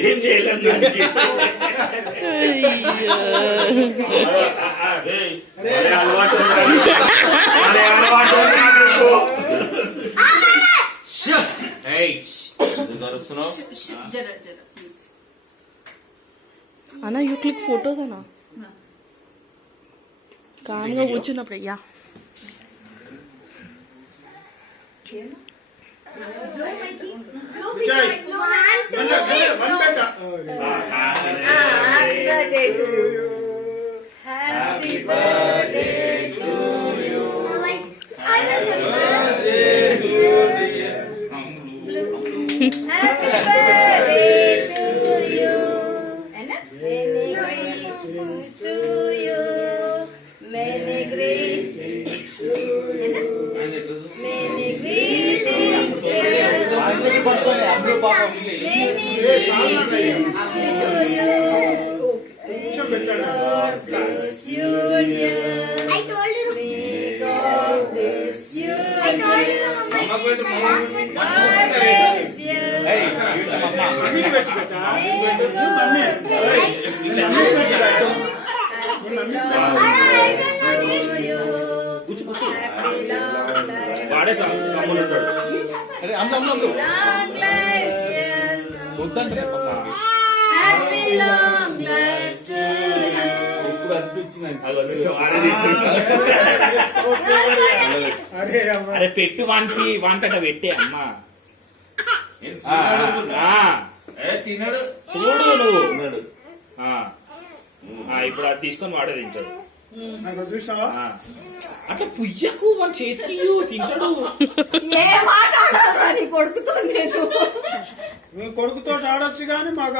ఏం చేయలేం దానికి. అలవాటు అన్నా యూ క్లిక్ ఫోటోస్ అన్నా కామ్గా కూర్చున్నప్పుడు అయ్యా Happy birthday to you. Happy birthday to you. Happy birthday to you. Many greetings to you. Many greetings to you. Many greetings to you. Many greetings to you. Bless you, dear. I told you. May God bless you. I told you. God bless you. May Happy long life to you. అరే పెట్టు వానికి వానికట పెట్టే అమ్మా తిన్నాడు చూడు నువ్వు ఇప్పుడు అది తీసుకొని వాడే తింటాడు. అట్లా పుయ్యకు వాడి చేతికి తింటాడు. కొడుకుతో మీ కొడుకుతో ఆడొచ్చు కానీ మాకు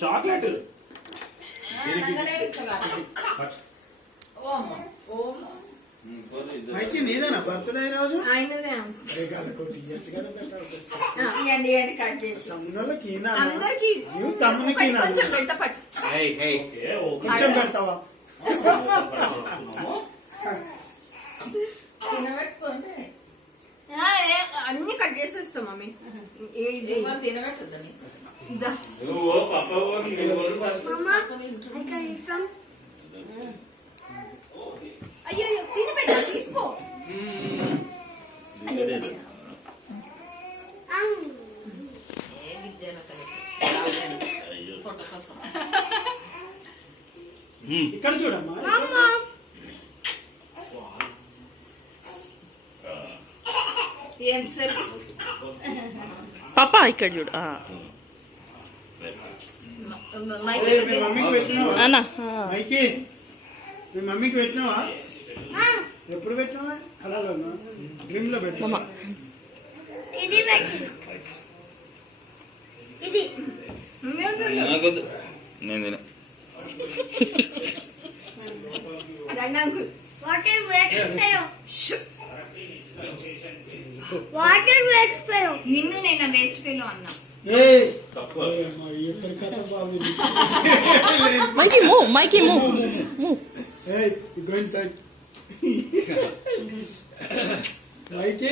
చాక్లెట్ అయితే నీదేనా బర్త్డే రోజు తమ్మునికి కొంచెం పెడతావా అన్ని కట్ చేసేస్తాం మమ్మీ తినబెట్టద్దని అయ్యో తినబెట్ట తీసుకో ఇక్కడ చూడమ్మా పాపా ఇక్కడ చూడు మమ్మీకి పెట్టినావా అన్నా మైకి మీ మమ్మీకి పెట్టినావా ఎప్పుడు పెట్టినావా అలా డ్రీమ్ లో పెట్టినా ఇది ఇది నేను వాటర్ వేస్ట్ ఫెలో నిన్ను నేను వేస్ట్ ఫెలో అన్నా. మైకి మూవ్ మైకి మూవ్ మూవ్ go inside మైకి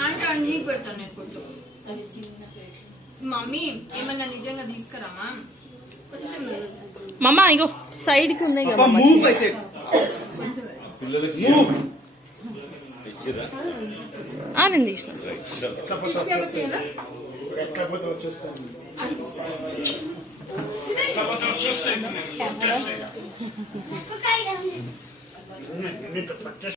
అంటే అన్ని పెడతాను నేను కొంచెం మమ్మీ ఏమన్నా నిజంగా తీసుకురామా కొంచెం మమ్మా ఇగో సైడ్ కి ఉన్నాయి కదా నేను తీసిన వచ్చేస్తాను